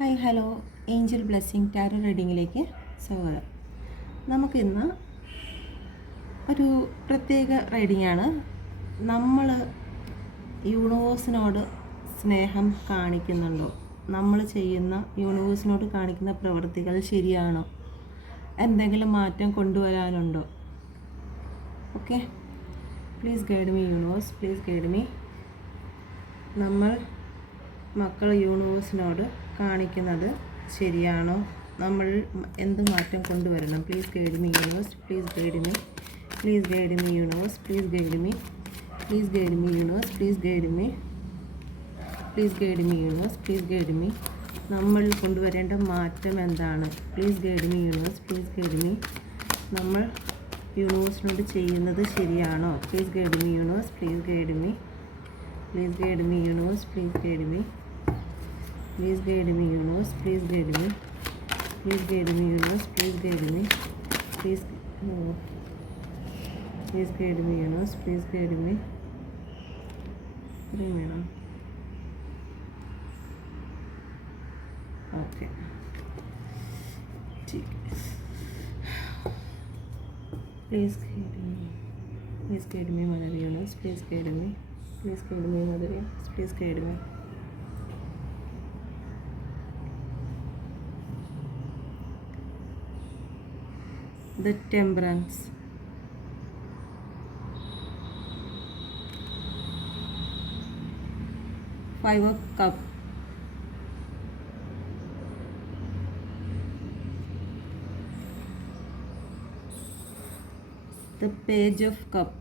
Hi hello angel blessing tarot റീഡിങ്ങിലേക്ക് സ്വാഗതം. നമുക്കിന്ന് ഒരു പ്രത്യേക റീഡിങ്ങാണ്. നമ്മൾ യൂണിവേഴ്സിനോട് സ്നേഹം കാണിക്കുന്നുണ്ടോ? നമ്മൾ ചെയ്യുന്ന യൂണിവേഴ്സിനോട് കാണിക്കുന്ന പ്രവൃത്തികൾ ശരിയാണോ? എന്തെങ്കിലും മാറ്റം കൊണ്ടുവരാനുണ്ടോ? Okay, please guide me universe, please guide me. നമ്മൾ മക്കൾ യൂണിവേഴ്സിനോട് കാണിക്കുന്നത് ശരിയാണോ? നമ്മൾ എന്ത് മാറ്റം കൊണ്ടുവരണം? Please guide me universe, please guide me, please guide me universe, please guide me, please guide me universe, please guide me, please guide me universe, please guide me. നമ്മൾ കൊണ്ടുവരേണ്ട മാറ്റം എന്താണ്? Please guide me universe, please guide me. നമ്മൾ യൂണിവേഴ്സിനോട് ചെയ്യുന്നത് ശരിയാണോ? Please guide me universe, please guide me, please guide me universe, please guide me, please guide me universe, please guide me, please guide me universe, please guide me, please please guide me universe, please guide me. Madam, okay, please guide me, please guide me mother universe, please guide me, please guide me mother universe, please guide me. The Temperance. Five of Cups. The Page of Cups.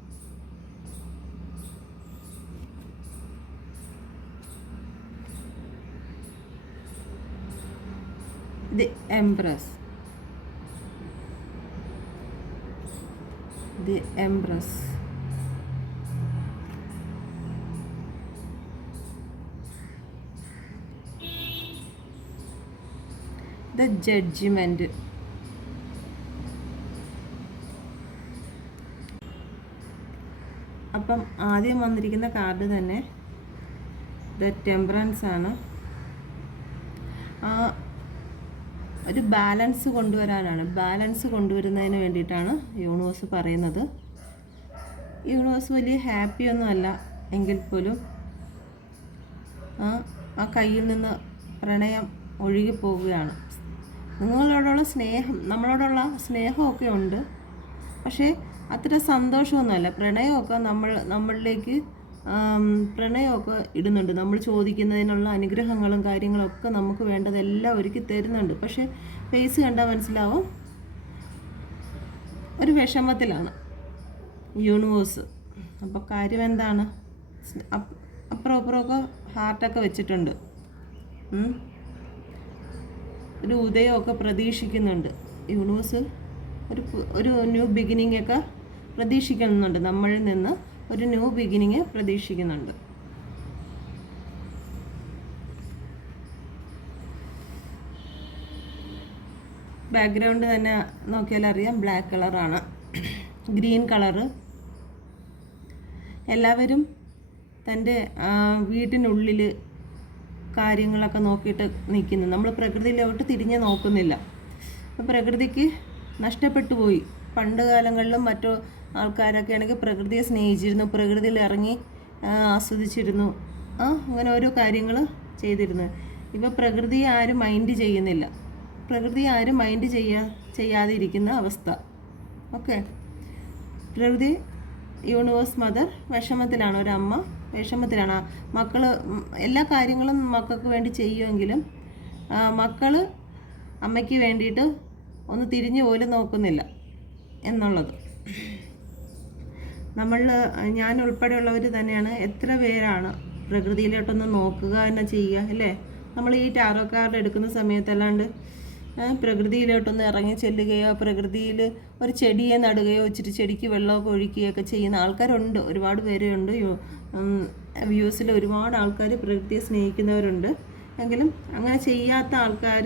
The Empress. The Empress. The Judgment. അപ്പം ആദ്യം വന്നിരിക്കുന്ന card തന്നെ the temperance ആണ്. ഒരു balance കൊണ്ടുവരാനാണ്. Balance കൊണ്ടുവരുന്നതിന് വേണ്ടിയിട്ടാണ് universe പറയുന്നത്. യൂണിവേഴ്സ് വലിയ ഹാപ്പിയൊന്നുമല്ല എങ്കിൽ പോലും ആ കയ്യിൽ നിന്ന് പ്രണയം ഒഴുകി പോവുകയാണ്. നിങ്ങളോടുള്ള സ്നേഹം, നമ്മളോടുള്ള സ്നേഹമൊക്കെ ഉണ്ട്, പക്ഷേ അത്ര സന്തോഷമൊന്നുമല്ല. പ്രണയമൊക്കെ നമ്മളിലേക്ക് പ്രണയമൊക്കെ ഇടുന്നുണ്ട്. നമ്മൾ ചോദിക്കുന്നതിനുള്ള അനുഗ്രഹങ്ങളും കാര്യങ്ങളൊക്കെ നമുക്ക് വേണ്ടതെല്ലാം ഒരുക്കി തരുന്നുണ്ട്. പക്ഷേ ഫേസ് കണ്ടാൽ മനസ്സിലാവും ഒരു വിഷമത്തിലാണ് യൂണിവേഴ്സ്. അപ്പോൾ കാര്യം എന്താണ്? അപ്പുറം അപ്പുറമൊക്കെ ഹാർട്ടൊക്കെ വെച്ചിട്ടുണ്ട്. ഒരു ഉദയമൊക്കെ പ്രതീക്ഷിക്കുന്നുണ്ട് യൂണിവേഴ്സ്. ഒരു ന്യൂ ബിഗിനിങ് ഒക്കെ പ്രതീക്ഷിക്കുന്നുണ്ട്. നമ്മളിൽ നിന്ന് ഒരു ന്യൂ ബിഗിനിങ് പ്രതീക്ഷിക്കുന്നുണ്ട്. ബാക്ക്ഗ്രൗണ്ട് തന്നെ നോക്കിയാൽ അറിയാം, ബ്ലാക്ക് കളറാണ്, ഗ്രീൻ കളറ്. എല്ലാവരും തൻ്റെ വീട്ടിനുള്ളിൽ കാര്യങ്ങളൊക്കെ നോക്കിയിട്ട് നിൽക്കുന്നു. നമ്മൾ പ്രകൃതിയിലോട്ട് തിരിഞ്ഞ് നോക്കുന്നില്ല. പ്രകൃതിക്ക് നഷ്ടപ്പെട്ടു പോയി. പണ്ട് കാലങ്ങളിലും മറ്റു ആൾക്കാരൊക്കെ ആണെങ്കിൽ പ്രകൃതിയെ സ്നേഹിച്ചിരുന്നു, പ്രകൃതിയിൽ ഇറങ്ങി ആസ്വദിച്ചിരുന്നു, അങ്ങനെ ഓരോ കാര്യങ്ങൾ ചെയ്തിരുന്നു. ഇപ്പോൾ പ്രകൃതിയെ ആരും മൈൻഡ് ചെയ്യുന്നില്ല. പ്രകൃതിയെ ആരും മൈൻഡ് ചെയ്യാതെ ഇരിക്കുന്ന അവസ്ഥ. ഓക്കെ, പ്രകൃതി യൂണിവേഴ്സ് മദർ വിഷമത്തിലാണ്. ഒരമ്മ വിഷമത്തിലാണ്. മക്കൾ എല്ലാ കാര്യങ്ങളും മക്കൾക്ക് വേണ്ടി ചെയ്യുമെങ്കിലും മക്കൾ അമ്മയ്ക്ക് വേണ്ടിയിട്ട് ഒന്ന് തിരിഞ്ഞു പോലും നോക്കുന്നില്ല എന്നുള്ളത്. ഞാൻ ഉൾപ്പെടെയുള്ളവർ തന്നെയാണ്. എത്ര പേരാണ് പ്രകൃതിയിലോട്ടൊന്ന് നോക്കുക തന്നെ ചെയ്യുക, അല്ലേ? നമ്മൾ ഈ ടാറോ കാർഡ് എടുക്കുന്ന സമയത്തല്ലാണ്ട് പ്രകൃതിയിലോട്ടൊന്ന് ഇറങ്ങി ചെല്ലുകയോ പ്രകൃതിയിൽ ഒരു ചെടിയെ നടുകയോ ഇച്ചിരി ചെടിക്ക് വെള്ളമൊക്കെ ഒഴിക്കുകയൊക്കെ ചെയ്യുന്ന ആൾക്കാരുണ്ട്. ഒരുപാട് പേരുണ്ട്. വ്യൂസിൽ ഒരുപാട് ആൾക്കാർ പ്രകൃതിയെ സ്നേഹിക്കുന്നവരുണ്ട്. എങ്കിലും അങ്ങനെ ചെയ്യാത്ത ആൾക്കാർ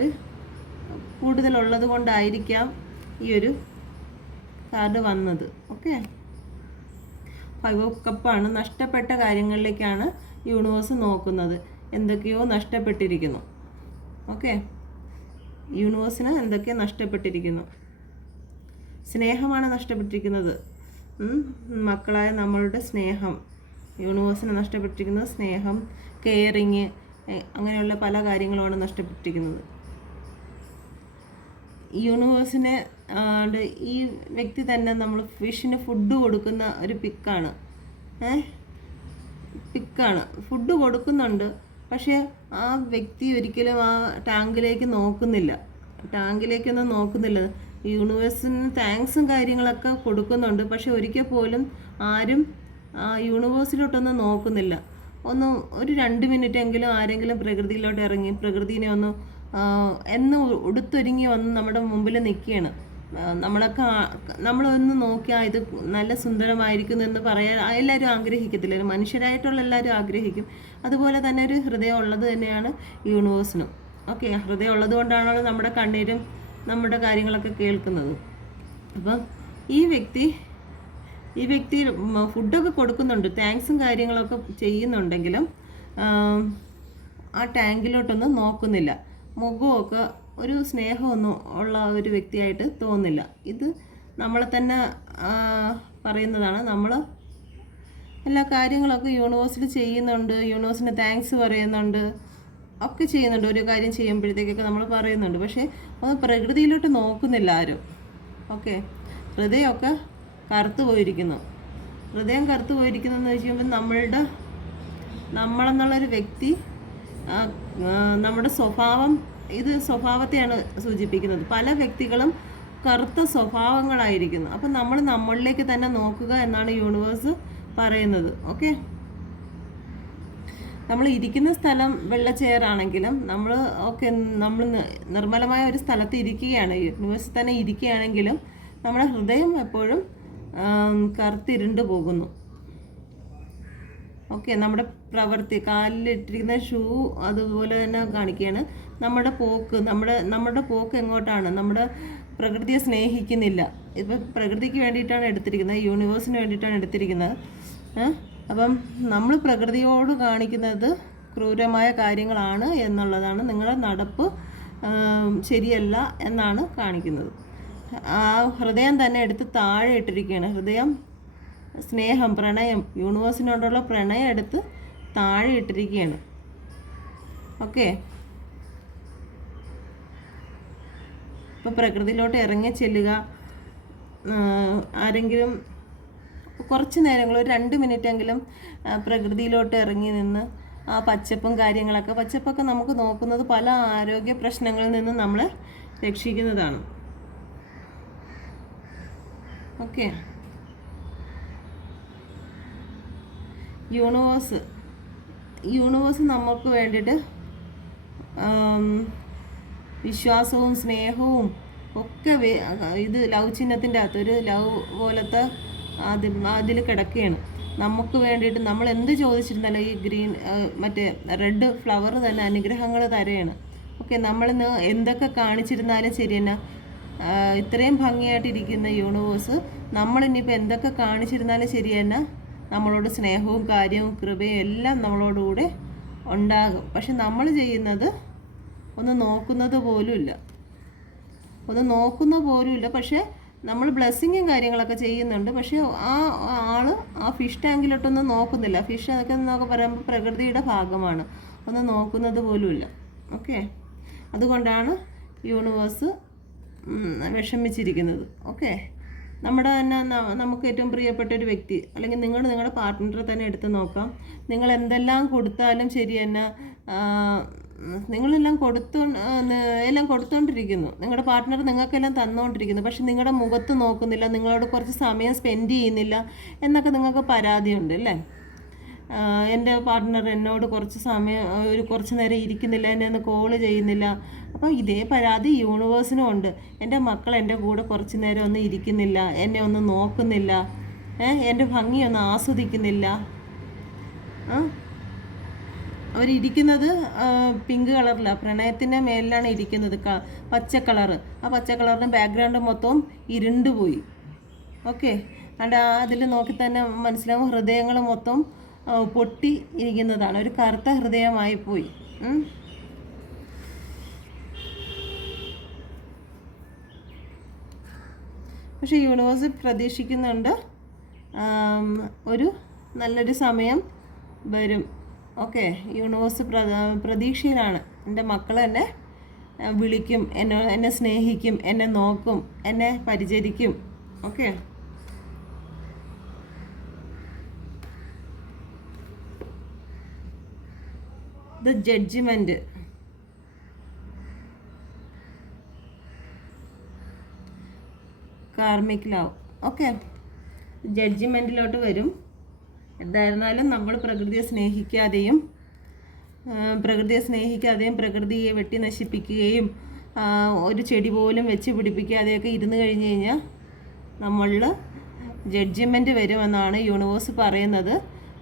കൂടുതലുള്ളത് കൊണ്ടായിരിക്കാം ഈ ഒരു കാർഡ് വന്നത്. ഓക്കെ, ഫൈവ് ഓഫ് കപ്പാണ്. നഷ്ടപ്പെട്ട കാര്യങ്ങളിലേക്കാണ് യൂണിവേഴ്സ് നോക്കുന്നത്. എന്തൊക്കെയോ നഷ്ടപ്പെട്ടിരിക്കുന്നു. ഓക്കെ, യൂണിവേഴ്സിന് എന്തൊക്കെ നഷ്ടപ്പെട്ടിരിക്കുന്നു? സ്നേഹമാണ് നഷ്ടപ്പെട്ടിരിക്കുന്നത്. മക്കളായ നമ്മളുടെ സ്നേഹം, യൂണിവേഴ്സിന് നഷ്ടപ്പെട്ടിരിക്കുന്നത് സ്നേഹം, കെയറിങ്, അങ്ങനെയുള്ള പല കാര്യങ്ങളുമാണ് നഷ്ടപ്പെട്ടിരിക്കുന്നത്. യൂണിവേഴ്സിനെ ഈ വ്യക്തി തന്നെ നമ്മൾ ഫിഷിന് ഫുഡ് കൊടുക്കുന്ന ഒരു പിക്കാണ്. ഫുഡ് കൊടുക്കുന്നുണ്ട്, പക്ഷേ ആ വ്യക്തി ഒരിക്കലും ആ ടാങ്കിലേക്കൊന്നും നോക്കുന്നില്ല. യൂണിവേഴ്സിന് താങ്ക്സും കാര്യങ്ങളൊക്കെ കൊടുക്കുന്നുണ്ട്, പക്ഷെ ഒരിക്കൽ പോലും ആരും യൂണിവേഴ്സിലോട്ടൊന്നും നോക്കുന്നില്ല. ഒരു 2 മിനിറ്റെങ്കിലും ആരെങ്കിലും പ്രകൃതിയിലോട്ട് ഇറങ്ങി പ്രകൃതിനെ എന്ന് ഉടുത്തൊരുങ്ങി വന്ന് നമ്മുടെ മുമ്പിൽ നിൽക്കുകയാണ്. നമ്മളൊന്ന് നോക്കിയാൽ ഇത് നല്ല സുന്ദരമായിരിക്കുന്നു എന്ന് പറയാൻ എല്ലാവരും ആഗ്രഹിക്കത്തില്ല. മനുഷ്യരായിട്ടുള്ള എല്ലാവരും ആഗ്രഹിക്കും. അതുപോലെ തന്നെ ഒരു ഹൃദയം ഉള്ളത് തന്നെയാണ് യൂണിവേഴ്സിനും. ഓക്കെ, ഹൃദയം ഉള്ളത് കൊണ്ടാണല്ലോ നമ്മുടെ കണ്ണീരും നമ്മുടെ കാര്യങ്ങളൊക്കെ കേൾക്കുന്നത്. അപ്പം ഈ വ്യക്തി ഫുഡൊക്കെ കൊടുക്കുന്നുണ്ട്, താങ്ക്സും കാര്യങ്ങളൊക്കെ ചെയ്യുന്നുണ്ടെങ്കിലും ആ ടാങ്കിലോട്ടൊന്നും നോക്കുന്നില്ല. മുഖമൊക്കെ ഒരു സ്നേഹമൊന്നും ഉള്ള ഒരു വ്യക്തിയായിട്ട് തോന്നില്ല. ഇത് നമ്മളെ തന്നെ പറയുന്നതാണ്. നമ്മൾ എല്ലാ കാര്യങ്ങളൊക്കെ യൂണിവേഴ്സിൽ ചെയ്യുന്നുണ്ട്, യൂണിവേഴ്സിന് താങ്ക്സ് പറയുന്നുണ്ട്, ഒക്കെ ചെയ്യുന്നുണ്ട്. ഒരു കാര്യം ചെയ്യുമ്പോഴത്തേക്കൊക്കെ നമ്മൾ പറയുന്നുണ്ട്, പക്ഷേ ഒന്ന് പ്രകൃതിയിലോട്ട് നോക്കുന്നില്ല ആരും. ഓക്കെ, ഹൃദയമൊക്കെ കറുത്തു പോയിരിക്കുന്നു. ഹൃദയം കറുത്തു പോയിരിക്കുന്നതെന്ന് വെച്ച് കഴിയുമ്പോൾ നമ്മളെന്നുള്ളൊരു വ്യക്തി, നമ്മുടെ സ്വഭാവത്തെയാണ് സൂചിപ്പിക്കുന്നത്. പല വ്യക്തികളും കറുത്ത സ്വഭാവങ്ങളായിരിക്കുന്നു. അപ്പം നമ്മളിലേക്ക് തന്നെ നോക്കുക എന്നാണ് യൂണിവേഴ്സ് പറയുന്നത്. ഓക്കെ, നമ്മൾ ഇരിക്കുന്ന സ്ഥലം വെള്ള ചെയറാണെങ്കിലും നമ്മൾ നിർമ്മലമായ ഒരു സ്ഥലത്ത് ഇരിക്കുകയാണ്, യൂണിവേഴ്സിൽ തന്നെ ഇരിക്കുകയാണെങ്കിലും നമ്മുടെ ഹൃദയം എപ്പോഴും കറുത്തിരുണ്ട് പോകുന്നു. ഓക്കെ, നമ്മുടെ പ്രവൃത്തി, കാലിലിട്ടിരിക്കുന്ന ഷൂ അതുപോലെ തന്നെ കാണിക്കുകയാണ്. നമ്മുടെ പോക്ക് എങ്ങോട്ടാണ്? നമ്മുടെ പ്രകൃതിയെ സ്നേഹിക്കുന്നില്ല. ഇപ്പം പ്രകൃതിക്ക് വേണ്ടിയിട്ടാണ് എടുത്തിരിക്കുന്നത്, യൂണിവേഴ്സിന് വേണ്ടിയിട്ടാണ് എടുത്തിരിക്കുന്നത്. അപ്പം നമ്മൾ പ്രകൃതിയോട് കാണിക്കുന്നത് ക്രൂരമായ കാര്യങ്ങളാണ് എന്നുള്ളതാണ്. നിങ്ങളുടെ നടപ്പ് ശരിയല്ല എന്നാണ് കാണിക്കുന്നത്. ആ ഹൃദയം തന്നെ എടുത്ത് താഴെ ഇട്ടിരിക്കുകയാണ്. ഹൃദയം, സ്നേഹം, പ്രണയം, യൂണിവേഴ്സിനോടുള്ള പ്രണയം എടുത്ത് താഴെ ഇട്ടിരിക്കുകയാണ്. ഓക്കെ, ഇപ്പോൾ പ്രകൃതിയിലോട്ട് ഇറങ്ങി ചെല്ലുക. ആരെങ്കിലും കുറച്ച് നേരങ്ങൾ, ഒരു 2 മിനിറ്റെങ്കിലും പ്രകൃതിയിലോട്ട് ഇറങ്ങി നിന്ന് ആ പച്ചപ്പൊക്കെ നമുക്ക് നോക്കുന്നത് പല ആരോഗ്യ പ്രശ്നങ്ങളിൽ നിന്ന് നമ്മളെ രക്ഷിക്കുന്നതാണ്. ഓക്കെ, യൂണിവേഴ്സ് നമുക്ക് വേണ്ടിയിട്ട് വിശ്വാസവും സ്നേഹവും ഒക്കെ ഇത് ലവ് ചിഹ്നത്തിൻ്റെ അകത്ത് ഒരു ലവ് പോലത്തെ അതിൽ കിടക്കുകയാണ്. നമുക്ക് വേണ്ടിയിട്ട് നമ്മൾ എന്ത് ചോദിച്ചിരുന്നാലും ഈ ഗ്രീൻ മറ്റേ റെഡ് ഫ്ലവർ തന്നെ അനുഗ്രഹങ്ങൾ തരുകയാണ്. ഓക്കെ, നമ്മളിന്ന് എന്തൊക്കെ കാണിച്ചിരുന്നാലും ശരി തന്നെ, ഇത്രയും ഭംഗിയായിട്ടിരിക്കുന്ന യൂണിവേഴ്സ് നമ്മളിനിയിപ്പോൾ എന്തൊക്കെ കാണിച്ചിരുന്നാലും ശരി തന്നെ നമ്മളോട് സ്നേഹവും കാര്യവും കൃപയും എല്ലാം നമ്മളോടുകൂടെ ഉണ്ടാകും. പക്ഷെ നമ്മൾ ചെയ്യുന്നത് ഒന്ന് നോക്കുന്നത് പോലുമില്ല. പക്ഷേ നമ്മൾ ബ്ലെസ്സിങ്ങും കാര്യങ്ങളൊക്കെ ചെയ്യുന്നുണ്ട്. പക്ഷേ ആ ഫിഷ് ടാങ്കിലോട്ടൊന്നും നോക്കുന്നില്ല. ഫിഷ് അതൊക്കെ എന്നൊക്കെ പറയുമ്പോൾ പ്രകൃതിയുടെ ഭാഗമാണ്, ഒന്ന് നോക്കുന്നത് പോലുമില്ല. ഓക്കെ, അതുകൊണ്ടാണ് യൂണിവേഴ്സ് വിഷമിച്ചിരിക്കുന്നത്. ഓക്കെ, നമുക്ക് ഏറ്റവും പ്രിയപ്പെട്ട ഒരു വ്യക്തി, അല്ലെങ്കിൽ നിങ്ങളുടെ പാർട്ട്ണറെ തന്നെ എടുത്ത് നോക്കാം. നിങ്ങൾ എന്തെല്ലാം കൊടുത്താലും ശരി തന്നെ, നിങ്ങളെല്ലാം കൊടുത്തുകൊണ്ടിരിക്കുന്നു. നിങ്ങളുടെ പാർട്ട്ണർ നിങ്ങൾക്കെല്ലാം തന്നുകൊണ്ടിരിക്കുന്നു. പക്ഷെ നിങ്ങളുടെ മുഖത്ത് നോക്കുന്നില്ല, നിങ്ങളോട് കുറച്ച് സമയം സ്പെൻഡ് ചെയ്യുന്നില്ല എന്നൊക്കെ നിങ്ങൾക്ക് പരാതിയുണ്ട് അല്ലേ? എൻ്റെ പാർട്ട്ണർ എന്നോട് കുറച്ച് നേരം ഇരിക്കുന്നില്ല, എന്നെ ഒന്ന് കോള് ചെയ്യുന്നില്ല. അപ്പോൾ ഇതേ പരാതി യൂണിവേഴ്സിനും ഉണ്ട്. എൻ്റെ മക്കൾ എൻ്റെ കൂടെ കുറച്ച് നേരം ഒന്നും ഇരിക്കുന്നില്ല, എന്നെ ഒന്നും നോക്കുന്നില്ല, എൻ്റെ ഭംഗിയൊന്നും ആസ്വദിക്കുന്നില്ല. അവരിയ്ക്കുന്നത് പിങ്ക് കളറിലാണ്, പ്രണയത്തിൻ്റെ മേലിലാണ് ഇരിക്കുന്നത്, പച്ച കളറ്. ആ പച്ച കളറിന് ബാക്ക്ഗ്രൗണ്ട് മൊത്തവും ഇരുണ്ടുപോയി. ഓക്കെ, അതിൽ നോക്കി തന്നെ മനസ്സിലാവും ഹൃദയങ്ങൾ മൊത്തം പൊട്ടി ഇരിക്കുന്നതാണ്, ഒരു കറുത്ത ഹൃദയമായി പോയി. പക്ഷേ യൂണിവേഴ്സ് പ്രതീക്ഷിക്കുന്നുണ്ട് ഒരു നല്ലൊരു സമയം വരും. ഓക്കെ, യൂണിവേഴ്സ് പ്രതീക്ഷയിലാണ്. എൻ്റെ മക്കൾ എന്നെ വിളിക്കും, എന്നെ സ്നേഹിക്കും, എന്നെ നോക്കും, എന്നെ പരിചരിക്കും. Okay, the judgement. Karmic love. Okay, ജഡ്ജ്മെൻറ്റിലോട്ട് വരും. എന്തായിരുന്നാലും നമ്മൾ പ്രകൃതിയെ സ്നേഹിക്കാതെയും പ്രകൃതിയെ വെട്ടി നശിപ്പിക്കുകയും ഒരു ചെടി പോലും വെച്ച് പിടിപ്പിക്കാതെയൊക്കെ ഇരുന്ന് കഴിഞ്ഞ് കഴിഞ്ഞാൽ നമ്മളിൽ ജഡ്ജ്മെൻറ്റ് വരുമെന്നാണ് യൂണിവേഴ്സ് പറയുന്നത്.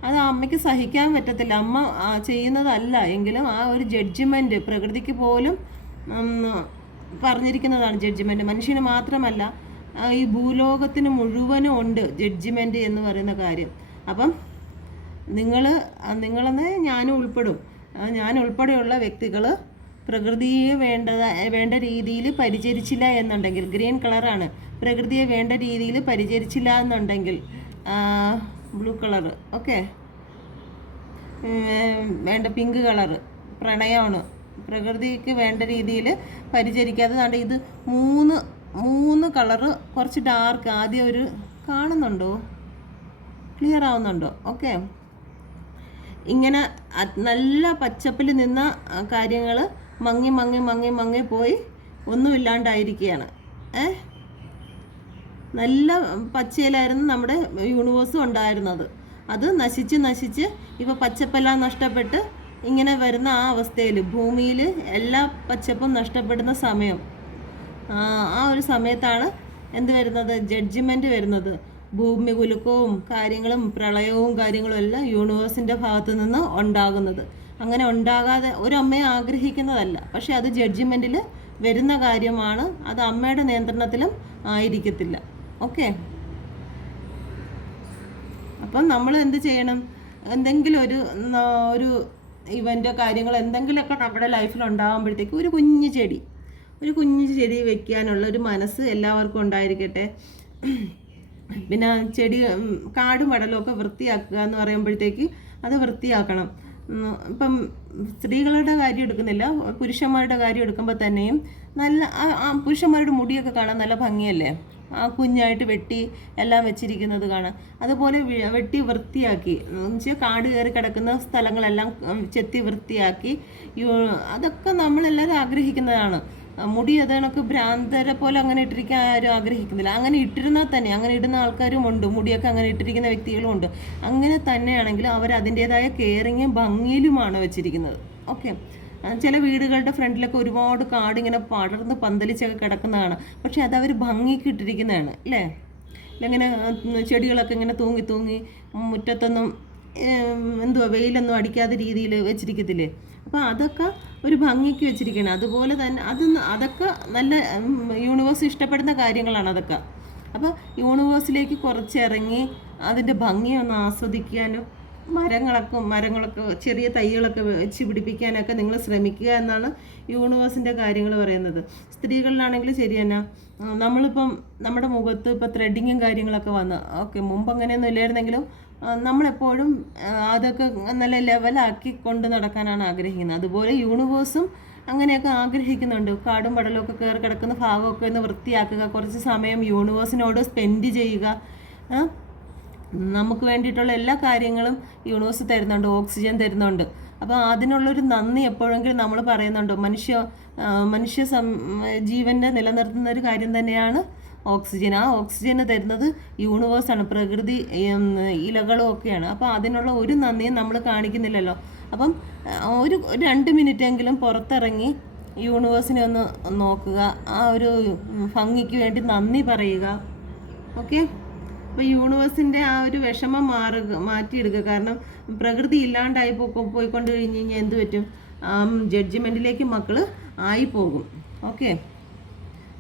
അത് അമ്മയ്ക്ക് സഹിക്കാൻ പറ്റത്തില്ല. അമ്മ ചെയ്യുന്നതല്ല എങ്കിലും ആ ഒരു ജഡ്ജ്മെൻറ്റ് പ്രകൃതിക്ക് പോലും പറഞ്ഞിരിക്കുന്നതാണ്. ജഡ്ജ്മെൻറ്റ് മനുഷ്യന് മാത്രമല്ല, ഈ ഭൂലോകത്തിന് മുഴുവനും ഉണ്ട് ജഡ്ജ്മെൻറ്റ് എന്ന് പറയുന്ന കാര്യം. അപ്പം നിങ്ങളെന്ന് ഞാനും ഉൾപ്പെടും. ഞാൻ ഉൾപ്പെടെയുള്ള വ്യക്തികൾ പ്രകൃതിയെ വേണ്ട രീതിയിൽ പരിചരിച്ചില്ല എന്നുണ്ടെങ്കിൽ, ഗ്രീൻ കളറാണ്, പ്രകൃതിയെ വേണ്ട രീതിയിൽ പരിചരിച്ചില്ല എന്നുണ്ടെങ്കിൽ, ബ്ലൂ കളറ്, ഓക്കെ, വേണ്ട പിങ്ക് കളറ്, പ്രണയമാണ്, പ്രകൃതിക്ക് വേണ്ട രീതിയിൽ പരിചരിക്കാതെ. അതുകൊണ്ട് ഇത് മൂന്ന് കളറ് കുറച്ച് ഡാർക്ക്. ആദ്യം ഒരു കാണുന്നുണ്ടോ, ക്ലിയർ ആവുന്നുണ്ടോ? ഓക്കെ, ഇങ്ങനെ നല്ല പച്ചപ്പിൽ നിന്ന കാര്യങ്ങൾ മങ്ങി പോയി ഒന്നുമില്ലാണ്ടായിരിക്കുകയാണ്. നല്ല പച്ചയിലായിരുന്നു നമ്മുടെ യൂണിവേഴ്സും ഉണ്ടായിരുന്നത്. അത് നശിച്ച് ഇപ്പോൾ പച്ചപ്പെല്ലാം നഷ്ടപ്പെട്ട് ഇങ്ങനെ വരുന്ന ആ അവസ്ഥയിൽ ഭൂമിയിൽ എല്ലാ പച്ചപ്പും നഷ്ടപ്പെടുന്ന സമയം, ആ ഒരു സമയത്താണ് എന്ത് വരുന്നത്, ജഡ്ജ്മെൻറ്റ് വരുന്നത്. ഭൂമി കുലുക്കവും കാര്യങ്ങളും പ്രളയവും കാര്യങ്ങളും എല്ലാം യൂണിവേഴ്സിൻ്റെ ഭാഗത്ത് നിന്ന് ഉണ്ടാകുന്നത്. അങ്ങനെ ഉണ്ടാകാതെ ഒരു അമ്മയെ ആഗ്രഹിക്കുന്നതല്ല, പക്ഷെ അത് ജഡ്ജ്മെൻറ്റിൽ വരുന്ന കാര്യമാണ്. അത് അമ്മയുടെ നിയന്ത്രണത്തിലും ആയിരിക്കത്തില്ല. ഓക്കെ, അപ്പം നമ്മൾ എന്ത് ചെയ്യണം? എന്തെങ്കിലും ഒരു ഇവൻ്റോ കാര്യങ്ങൾ എന്തെങ്കിലുമൊക്കെ നമ്മുടെ ലൈഫിൽ ഉണ്ടാകുമ്പോഴത്തേക്ക് ഒരു കുഞ്ഞു ചെടി വെക്കാനുള്ള ഒരു മനസ്സ് എല്ലാവർക്കും ഉണ്ടായിരിക്കട്ടെ. പിന്നെ ചെടി കാടും പടലുമൊക്കെ വൃത്തിയാക്കുക എന്ന് പറയുമ്പോഴത്തേക്ക് അത് വൃത്തിയാക്കണം. ഇപ്പം സ്ത്രീകളുടെ കാര്യം എടുക്കുന്നില്ല, പുരുഷന്മാരുടെ കാര്യം എടുക്കുമ്പോൾ തന്നെയും നല്ല പുരുഷന്മാരുടെ മുടിയൊക്കെ കാണാൻ നല്ല ഭംഗിയല്ലേ, കുഞ്ഞായിട്ട് വെട്ടി എല്ലാം വെച്ചിരിക്കുന്നത് കാണാം. അതുപോലെ വെട്ടി വൃത്തിയാക്കി എന്നുവെച്ചാൽ കാട് കയറി കിടക്കുന്ന സ്ഥലങ്ങളെല്ലാം ചെത്തി വൃത്തിയാക്കി, അതൊക്കെ നമ്മളെല്ലാവരും ആഗ്രഹിക്കുന്നതാണ്. മുടി അതണക്ക് ഭ്രാന്തരെ പോലെ അങ്ങനെ ഇട്ടിരിക്കാൻ ആരും ആഗ്രഹിക്കുന്നില്ല. അങ്ങനെ ഇട്ടിരുന്നാൽ തന്നെ അങ്ങനെ ഇടുന്ന ആൾക്കാരും ഉണ്ട്, മുടിയൊക്കെ അങ്ങനെ ഇട്ടിരിക്കുന്ന വ്യക്തികളും ഉണ്ട്. അങ്ങനെ തന്നെയാണെങ്കിൽ അവർ അതിൻ്റേതായ കെയറിങ്ങും ഭംഗിയിലുമാണ് വെച്ചിരിക്കുന്നത്. ഓക്കെ, ചില വീടുകളുടെ ഫ്രണ്ടിലൊക്കെ ഒരുപാട് കാടിങ്ങനെ പടർന്ന് പന്തലിച്ചൊക്കെ കിടക്കുന്നതാണ്. പക്ഷെ അതവർ ഭംഗിക്ക് ഇട്ടിരിക്കുന്നതാണ് അല്ലേ. ഇങ്ങനെ ചെടികളൊക്കെ ഇങ്ങനെ തൂങ്ങി മുറ്റത്തൊന്നും വെയിലൊന്നും അടിക്കാത്ത രീതിയിൽ വെച്ചിരിക്കത്തില്ലേ. അപ്പോൾ അതൊക്കെ ഒരു ഭംഗിക്ക് വെച്ചിരിക്കണം. അതുപോലെ തന്നെ അതൊക്കെ നല്ല യൂണിവേഴ്സ് ഇഷ്ടപ്പെടുന്ന കാര്യങ്ങളാണ് അതൊക്കെ. അപ്പോൾ യൂണിവേഴ്സിലേക്ക് കുറച്ചിറങ്ങി അതിൻ്റെ ഭംഗിയൊന്ന് ആസ്വദിക്കാനും മരങ്ങളൊക്കെ ചെറിയ തൈകളൊക്കെ വെച്ച് പിടിപ്പിക്കാനൊക്കെ നിങ്ങൾ ശ്രമിക്കുക എന്നാണ് യൂണിവേഴ്സിൻ്റെ കാര്യങ്ങൾ പറയുന്നത്. സ്ത്രീകളിലാണെങ്കിൽ ശരി തന്നെ, നമ്മളിപ്പം നമ്മുടെ മുഖത്ത് ഇപ്പോൾ ത്രെഡിങ്ങും കാര്യങ്ങളൊക്കെ വന്ന്, ഓക്കെ, മുമ്പ് അങ്ങനെയൊന്നും ഇല്ലായിരുന്നെങ്കിലും നമ്മളെപ്പോഴും അതൊക്കെ നല്ല ലെവലാക്കി കൊണ്ട് നടക്കാനാണ് ആഗ്രഹിക്കുന്നത്. അതുപോലെ യൂണിവേഴ്സും അങ്ങനെയൊക്കെ ആഗ്രഹിക്കുന്നുണ്ട്. കാടും പടലൊക്കെ കയറി കിടക്കുന്ന ഭാഗമൊക്കെ ഒന്ന് വൃത്തിയാക്കുക, കുറച്ച് സമയം യൂണിവേഴ്സിനോട് സ്പെൻഡ് ചെയ്യുക. നമുക്ക് വേണ്ടിയിട്ടുള്ള എല്ലാ കാര്യങ്ങളും യൂണിവേഴ്സ് തരുന്നുണ്ട്, ഓക്സിജൻ തരുന്നുണ്ട്. അപ്പോൾ അതിനുള്ളൊരു നന്ദി എപ്പോഴെങ്കിലും നമ്മൾ പറയുന്നുണ്ടോ? മനുഷ്യ ജീവൻ്റെ നിലനിർത്തുന്ന ഒരു കാര്യം തന്നെയാണ് ഓക്സിജൻ. ആ ഓക്സിജന് തരുന്നത് യൂണിവേഴ്സാണ്, പ്രകൃതി ഇലകളും ഒക്കെയാണ്. അപ്പോൾ അതിനുള്ള ഒരു നന്ദിയും നമ്മൾ കാണിക്കുന്നില്ലല്ലോ. അപ്പം ഒരു 2 മിനിറ്റെങ്കിലും പുറത്തിറങ്ങി യൂണിവേഴ്സിനെ ഒന്ന് നോക്കുക, ആ ഒരു ഭംഗിക്ക് വേണ്ടി നന്ദി പറയുക. ഓക്കെ, അപ്പോൾ യൂണിവേഴ്സിൻ്റെ ആ ഒരു വിഷമം മാറ്റിയെടുക്കുക. കാരണം പ്രകൃതി ഇല്ലാണ്ടായി പോയിക്കൊണ്ട് കഴിഞ്ഞ് കഴിഞ്ഞാൽ എന്ത് പറ്റും? ജഡ്ജ്മെൻറ്റിലേക്ക് മക്കൾ ആയിപ്പോകും. ഓക്കെ,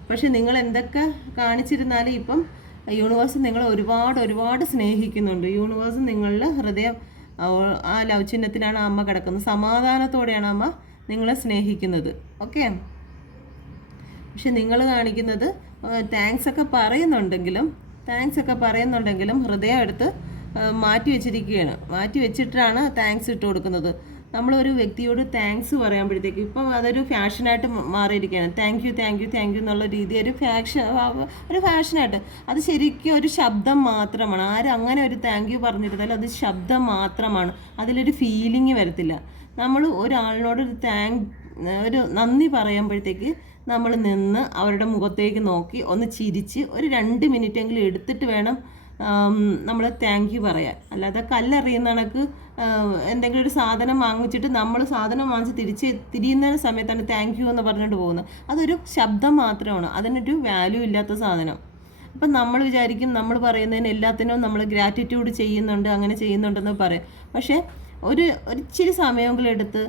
പക്ഷെ നിങ്ങൾ എന്തൊക്കെ കാണിച്ചിരുന്നാലും ഇപ്പം യൂണിവേഴ്സ് നിങ്ങളെ ഒരുപാട് സ്നേഹിക്കുന്നുണ്ട്. യൂണിവേഴ്സ് നിങ്ങളുടെ ഹൃദയം ആ ലവ് ചിഹ്നത്തിലാണ് അമ്മ കിടക്കുന്നത്. സമാധാനത്തോടെയാണ് അമ്മ നിങ്ങളെ സ്നേഹിക്കുന്നത്. ഓക്കെ, പക്ഷെ നിങ്ങൾ കാണിക്കുന്നത് താങ്ക്സ് ഒക്കെ പറയുന്നുണ്ടെങ്കിലും ഹൃദയം എടുത്ത് മാറ്റി വെച്ചിരിക്കുകയാണ്. മാറ്റി വെച്ചിട്ടാണ് താങ്ക്സ് ഇട്ട് കൊടുക്കുന്നത്. നമ്മളൊരു വ്യക്തിയോട് താങ്ക്സ് പറയുമ്പോഴത്തേക്ക് ഇപ്പം അതൊരു ഫാഷനായിട്ട് മാറിയിരിക്കുകയാണ്. താങ്ക് യു എന്നുള്ള രീതി ഒരു ഫാഷനായിട്ട്. അത് ശരിക്കും ഒരു ശബ്ദം മാത്രമാണ്. ആരും അങ്ങനെ ഒരു താങ്ക് യു പറഞ്ഞിരുന്നാലും അത് ശബ്ദം മാത്രമാണ്. അതിലൊരു ഫീലിംഗ് വരത്തില്ല. നമ്മൾ ഒരാളിനോട് ഒരു നന്ദി പറയുമ്പോഴത്തേക്ക് നമ്മൾ നിന്ന് അവരുടെ മുഖത്തേക്ക് നോക്കി ഒന്ന് ചിരിച്ച് ഒരു 2 മിനിറ്റെങ്കിലും എടുത്തിട്ട് വേണം നമ്മൾ താങ്ക് യു പറയാൻ. അല്ലാതെ കല്ലെറിയുന്ന കണക്ക് എന്തെങ്കിലും ഒരു സാധനം വാങ്ങിച്ചിട്ട് നമ്മൾ സാധനം വാങ്ങിച്ച് തിരിയുന്ന സമയത്താണ് താങ്ക് യു എന്ന് പറഞ്ഞിട്ട് പോകുന്നത്. അതൊരു ശബ്ദം മാത്രമാണ്, അതിനൊരു വാല്യൂ ഇല്ലാത്ത സാധനം. അപ്പം നമ്മൾ വിചാരിക്കും നമ്മൾ പറയുന്നതിന് എല്ലാത്തിനും നമ്മൾ ഗ്രാറ്റിറ്റ്യൂഡ് ചെയ്യുന്നുണ്ട്, അങ്ങനെ ചെയ്യുന്നുണ്ടെന്ന് പറയും. പക്ഷേ ഒരിച്ചിരി സമയമെങ്കിലും എടുത്ത്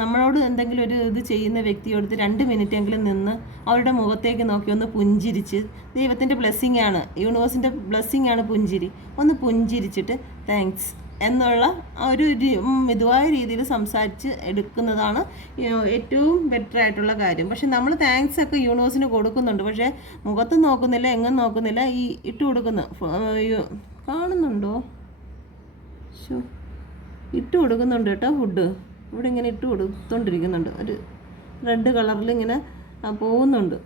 നമ്മളോട് എന്തെങ്കിലും ഒരു ഇത് ചെയ്യുന്ന വ്യക്തിയോടുത്ത് 2 മിനിറ്റെങ്കിലും നിന്ന് അവരുടെ മുഖത്തേക്ക് നോക്കി ഒന്ന് പുഞ്ചിരിച്ച്, ദൈവത്തിൻ്റെ ബ്ലെസ്സിങ് ആണ്, യൂണിവേഴ്സിൻ്റെ ബ്ലെസ്സിങ് ആണ് പുഞ്ചിരി, ഒന്ന് പുഞ്ചിരിച്ചിട്ട് താങ്ക്സ് എന്നുള്ള ഒരു മിതമായ രീതിയിൽ സംസാരിച്ച് എടുക്കുന്നതാണ് ഏറ്റവും ബെറ്റർ ആയിട്ടുള്ള കാര്യം. പക്ഷെ നമ്മൾ താങ്ക്സ് ഒക്കെ യൂണിവേഴ്സിന് കൊടുക്കുന്നുണ്ട്, പക്ഷേ മുഖത്ത് നോക്കുന്നില്ല, എങ്ങും നോക്കുന്നില്ല. ഈ ഇട്ട് കൊടുക്കുന്ന കാണുന്നുണ്ടോ? ഇട്ട് കൊടുക്കുന്നുണ്ട് കേട്ടോ ഫുഡ്. ഇവിടെ ഇങ്ങനെ ഇട്ട് കൊടുത്തോണ്ടിരിക്കുന്നുണ്ട്. ഒരു റെഡ് കളറിൽ ഇങ്ങനെ പോകുന്നുണ്ട്.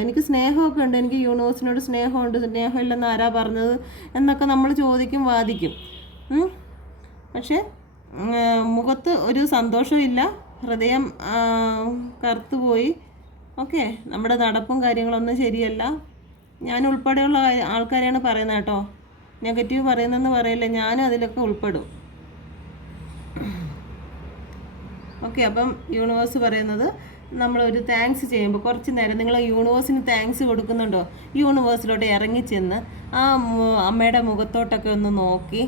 എനിക്ക് സ്നേഹമൊക്കെ ഉണ്ട്, എനിക്ക് യൂണിവേഴ്സിനോട് സ്നേഹമുണ്ട്. സ്നേഹമില്ലെന്ന് ആരാ പറഞ്ഞത് എന്നൊക്കെ നമ്മൾ ചോദിക്കും, വാദിക്കും. പക്ഷേ മുഖത്ത് ഒരു സന്തോഷമില്ല, ഹൃദയം കറുത്തുപോയി. ഓക്കെ, നമ്മുടെ നടപ്പും കാര്യങ്ങളൊന്നും ശരിയല്ല. ഞാൻ ഉൾപ്പെടെയുള്ള ആൾക്കാരെയാണ് പറയുന്നത് കേട്ടോ. നെഗറ്റീവ് പറയുന്നതെന്ന് പറയില്ല, ഞാനും അതിലൊക്കെ ഉൾപ്പെടും. ഓക്കെ, അപ്പം യൂണിവേഴ്സ് പറയുന്നത് നമ്മളൊരു താങ്ക്സ് ചെയ്യുമ്പോൾ കുറച്ച് നേരം നിങ്ങൾ യൂണിവേഴ്സിന് താങ്ക്സ് കൊടുക്കുന്നുണ്ടോ, യൂണിവേഴ്സിലോട്ട് ഇറങ്ങിച്ചെന്ന് ആ അമ്മയുടെ മുഖത്തോട്ടൊക്കെ ഒന്ന് നോക്കി.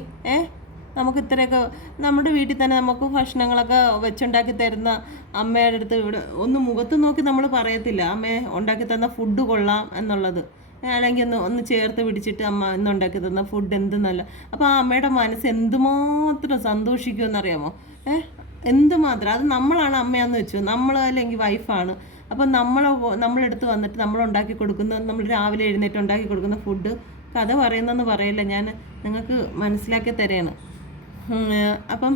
നമുക്ക് ഇത്രയൊക്കെ നമ്മുടെ വീട്ടിൽ തന്നെ നമുക്ക് ഭക്ഷണങ്ങളൊക്കെ വെച്ചുണ്ടാക്കി തരുന്ന അമ്മയുടെ അടുത്ത് ഇവിടെ ഒന്ന് മുഖത്ത് നോക്കി നമ്മൾ പറയത്തില്ല അമ്മേ ഉണ്ടാക്കി തന്ന ഫുഡ് കൊള്ളാം എന്നുള്ളത്, അല്ലെങ്കിൽ ഒന്ന് ചേർത്ത് പിടിച്ചിട്ട് അമ്മ ഇന്നുണ്ടാക്കി തന്ന ഫുഡ് എന്ത് നല്ല. അപ്പോൾ ആ അമ്മയുടെ മനസ്സ് എന്തുമാത്രം സന്തോഷിക്കുമെന്നറിയാമോ? എന്തുമാത്രം. അത് നമ്മളാണ് അമ്മയാന്ന് വെച്ചു, നമ്മൾ അല്ലെങ്കിൽ വൈഫാണ്. അപ്പം നമ്മളെടുത്ത് വന്നിട്ട് നമ്മളുണ്ടാക്കി കൊടുക്കുന്ന, നമ്മൾ രാവിലെ എഴുന്നേറ്റ് ഉണ്ടാക്കി കൊടുക്കുന്ന ഫുഡ് കഥ പറയുന്നതെന്ന് പറയില്ല, ഞാൻ നിങ്ങൾക്ക് മനസ്സിലാക്കി തരാണ്. അപ്പം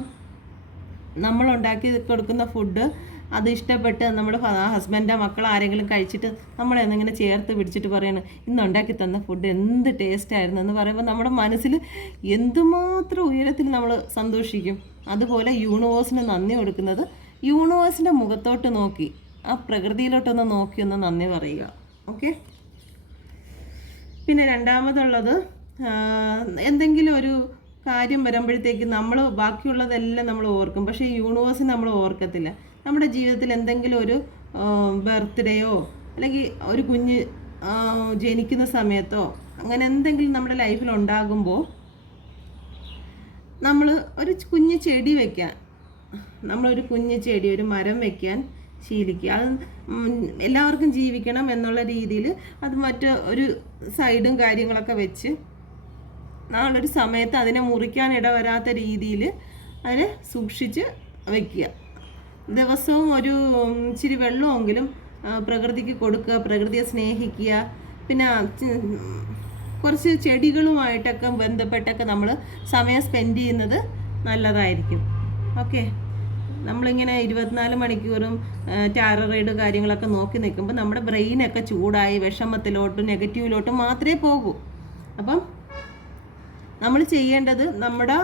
നമ്മളുണ്ടാക്കി കൊടുക്കുന്ന ഫുഡ് അത് ഇഷ്ടപ്പെട്ട് നമ്മുടെ ഹസ്ബൻഡോ മക്കളോ ആരെങ്കിലും കഴിച്ചിട്ട് നമ്മളെന്നിങ്ങനെ ചേർത്ത് പിടിച്ചിട്ട് പറയണം ഇന്ന് ഉണ്ടാക്കി തന്ന ഫുഡ് എന്ത് ടേസ്റ്റായിരുന്നു എന്ന് പറയുമ്പോൾ നമ്മുടെ മനസ്സിൽ എന്തുമാത്രം ഉയരത്തിൽ നമ്മൾ സന്തോഷിക്കും. അതുപോലെ യൂണിവേഴ്സിന് നന്ദി കൊടുക്കുന്നത് യൂണിവേഴ്സിൻ്റെ മുഖത്തോട്ട് നോക്കി, ആ പ്രകൃതിയിലോട്ടൊന്ന് നോക്കി ഒന്ന് നന്ദി പറയുക. ഓക്കെ, പിന്നെ രണ്ടാമതുള്ളത് എന്തെങ്കിലും ഒരു കാര്യം വരുമ്പോഴത്തേക്ക് നമ്മൾ ബാക്കിയുള്ളതെല്ലാം നമ്മൾ ഓർക്കും, പക്ഷേ യൂണിവേഴ്സിന് നമ്മൾ ഓർക്കത്തില്ല. നമ്മുടെ ജീവിതത്തിൽ എന്തെങ്കിലും ഒരു ബർത്ത്ഡേയോ അല്ലെങ്കിൽ ഒരു കുഞ്ഞ് ജനിക്കുന്ന സമയത്തോ അങ്ങനെ എന്തെങ്കിലും നമ്മുടെ ലൈഫിൽ ഉണ്ടാകുമ്പോൾ നമ്മൾ ഒരു കുഞ്ഞ് ചെടി വയ്ക്കാൻ, നമ്മളൊരു കുഞ്ഞ് ചെടി, ഒരു മരം വയ്ക്കാൻ ശീലിക്കുക. അത് എല്ലാവർക്കും ജീവിക്കണം എന്നുള്ള രീതിയിൽ അത് ഒരു സൈഡും കാര്യങ്ങളൊക്കെ വെച്ച് നാളൊരു സമയത്ത് അതിനെ മുറിക്കാൻ ഇടവരാത്ത രീതിയിൽ അതിനെ സൂക്ഷിച്ച് വയ്ക്കുക. ദിവസവും ഒരു ഇച്ചിരി വെള്ളമെങ്കിലും പ്രകൃതിക്ക് കൊടുക്കുക, പ്രകൃതിയെ സ്നേഹിക്കുക. പിന്നെ കുറച്ച് ചെടികളുമായിട്ടൊക്കെ ബന്ധപ്പെട്ടൊക്കെ നമ്മൾ സമയം സ്പെൻഡ് ചെയ്യുന്നത് നല്ലതായിരിക്കും. ഓക്കെ, നമ്മളിങ്ങനെ 24 മണിക്കൂറും ടാരോ റൈഡ് കാര്യങ്ങളൊക്കെ നോക്കി നിൽക്കുമ്പോൾ നമ്മുടെ ബ്രെയിനൊക്കെ ചൂടായി വിഷമത്തിലോട്ടും നെഗറ്റീവിലോട്ടും മാത്രമേ പോകൂ. അപ്പം നമ്മൾ ചെയ്യേണ്ടത് നമ്മുടെ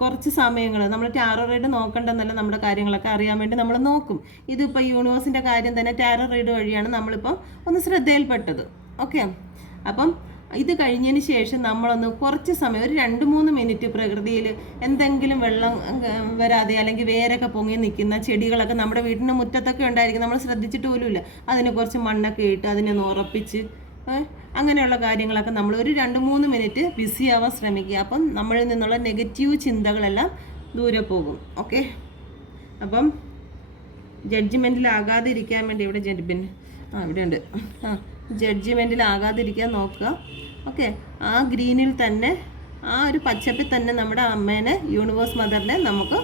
കുറച്ച് സമയങ്ങൾ നമ്മൾ ടാരോ റൈഡ് നോക്കണ്ടെന്നല്ല, നമ്മുടെ കാര്യങ്ങളൊക്കെ അറിയാൻ വേണ്ടി നമ്മൾ നോക്കും. ഇതിപ്പോൾ യൂണിവേഴ്സിൻ്റെ കാര്യം തന്നെ ടാരോ റൈഡ് വഴിയാണ് നമ്മളിപ്പം ഒന്ന് ശ്രദ്ധയിൽപ്പെട്ടത്. ഓക്കെ, അപ്പം ഇത് കഴിഞ്ഞതിന് ശേഷം നമ്മളൊന്ന് കുറച്ച് സമയം ഒരു 2-3 മിനിറ്റ് പ്രകൃതിയിൽ എന്തെങ്കിലും വെള്ളം വരാതെ അല്ലെങ്കിൽ വേരൊക്കെ പൊങ്ങി നിൽക്കുന്ന ചെടികളൊക്കെ നമ്മുടെ വീടിൻ്റെ മുറ്റത്തൊക്കെ ഉണ്ടായിരിക്കും, നമ്മൾ ശ്രദ്ധിച്ചിട്ട് പോലുമില്ല. അതിന് കുറച്ച് മണ്ണൊക്കെ ഇട്ട് അതിനെ ഒന്ന് ഉറപ്പിച്ച് അങ്ങനെയുള്ള കാര്യങ്ങളൊക്കെ നമ്മൾ ഒരു 2-3 മിനിറ്റ് ബിസി ആവാൻ ശ്രമിക്കുക. അപ്പം നമ്മളിൽ നിന്നുള്ള നെഗറ്റീവ് ചിന്തകളെല്ലാം ദൂരെ പോകും. ഓക്കെ, അപ്പം ജഡ്ജ്മെൻറ്റിലാകാതിരിക്കാൻ വേണ്ടി ഇവിടെ ഇവിടെ ഉണ്ട്. ജഡ്ജ്മെൻറ്റിലാകാതിരിക്കാൻ നോക്കുക. ഓക്കെ, ആ ഗ്രീനിൽ തന്നെ, ആ ഒരു പച്ചപ്പിൽ തന്നെ നമ്മുടെ അമ്മേനെ, യൂണിവേഴ്സ് മദറിനെ നമുക്ക്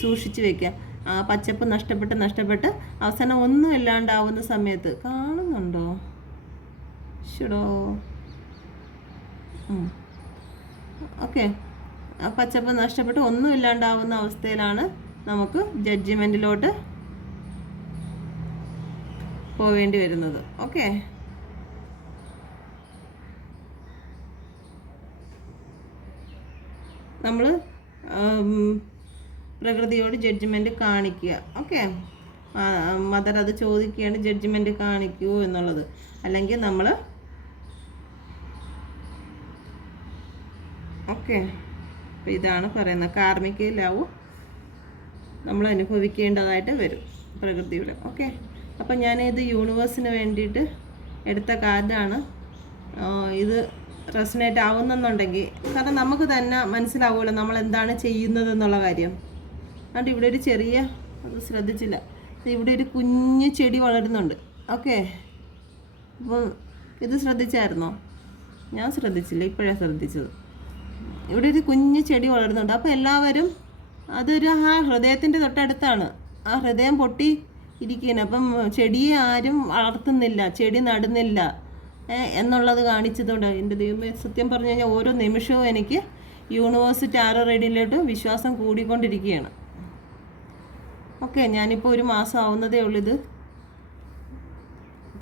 സൂക്ഷിച്ച് വെക്കാം. ആ പച്ചപ്പ് നഷ്ടപ്പെട്ട് അവസാനം ഒന്നും ഇല്ലാണ്ടാവുന്ന സമയത്ത് കാണുന്നുണ്ടോ? ഷുഡോ ഓക്കെ. ആ പച്ചപ്പ് നഷ്ടപ്പെട്ട് ഒന്നും ഇല്ലാണ്ടാവുന്ന അവസ്ഥയിലാണ് നമുക്ക് ജഡ്ജിമെൻറ്റിലോട്ട് പോവേണ്ടി വരുന്നത്. ഓക്കെ, നമ്മൾ പ്രകൃതിയോട് ജഡ്ജ്മെൻറ്റ് കാണിക്കുക. ഓക്കെ, മദർ അത് ചോദിക്കുകയാണ്, ജഡ്ജ്മെൻറ്റ് കാണിക്കൂ എന്നുള്ളത്. അല്ലെങ്കിൽ നമ്മൾ ഓക്കെ, അപ്പോൾ ഇതാണ് പറയുന്നത്, കാർമിക ലവ് നമ്മൾ അനുഭവിക്കേണ്ടതായിട്ട് വരും പ്രകൃതിയുടെ. ഓക്കെ, അപ്പം ഞാനിത് യൂണിവേഴ്സിന് വേണ്ടിയിട്ട് എടുത്ത കാർഡാണ്. ഇത് റെസനേറ്റ് ആവുന്നെന്നുണ്ടെങ്കിൽ, കാരണം നമുക്ക് തന്നെ മനസ്സിലാവുമല്ലോ നമ്മൾ എന്താണ് ചെയ്യുന്നതെന്നുള്ള കാര്യം. അതുകൊണ്ട് ഇവിടെ ഒരു ചെറിയ, അത് ശ്രദ്ധിച്ചില്ല, ഇവിടെ ഒരു കുഞ്ഞു ചെടി വളരുന്നുണ്ട്. ഓക്കെ, അപ്പോൾ ഇത് ശ്രദ്ധിച്ചായിരുന്നോ? ഞാൻ ശ്രദ്ധിച്ചില്ല, ഇപ്പോഴാണ് ശ്രദ്ധിച്ചത്. ഇവിടെ ഒരു കുഞ്ഞു ചെടി വളരുന്നുണ്ട്. അപ്പോൾ എല്ലാവരും അതൊരു ആ ഹൃദയത്തിൻ്റെ തൊട്ടടുത്താണ്, ആ ഹൃദയം പൊട്ടി ഇരിക്കുകയാണ്. അപ്പം ചെടിയെ ആരും വളർത്തുന്നില്ല, ചെടി നടുന്നില്ല എന്നുള്ളത് കാണിച്ചതുകൊണ്ട് എൻ്റെ ദൈവമേ, സത്യം പറഞ്ഞു കഴിഞ്ഞാൽ ഓരോ നിമിഷവും എനിക്ക് യൂണിവേഴ്സ് ടാരോ റീഡിങ്ങിലോട്ട് വിശ്വാസം കൂടിക്കൊണ്ടിരിക്കുകയാണ്. ഓക്കെ, ഞാനിപ്പോൾ ഒരു മാസം ആവുന്നതേ ഉള്ളൂ ഇത്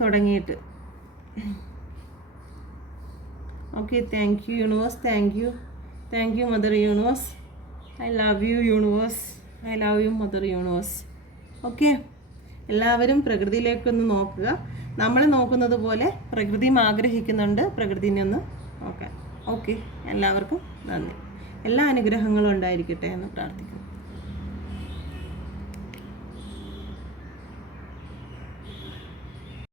തുടങ്ങിയിട്ട്. Okay, thank you universe, thank you mother universe. I love you universe, I love you mother universe. Okay, എല്ലാവരും പ്രകൃതിയിലേക്കൊന്ന് നോക്കുക. നമ്മൾ നോക്കുന്നത് പോലെ പ്രകൃതിയും ആഗ്രഹിക്കുന്നുണ്ട് പ്രകൃതിനെ ഒന്ന് നോക്കാൻ. ഓക്കെ, എല്ലാവർക്കും നന്ദി. എല്ലാ അനുഗ്രഹങ്ങളും ഉണ്ടായിരിക്കട്ടെ എന്ന് പ്രാർത്ഥിക്കുന്നു.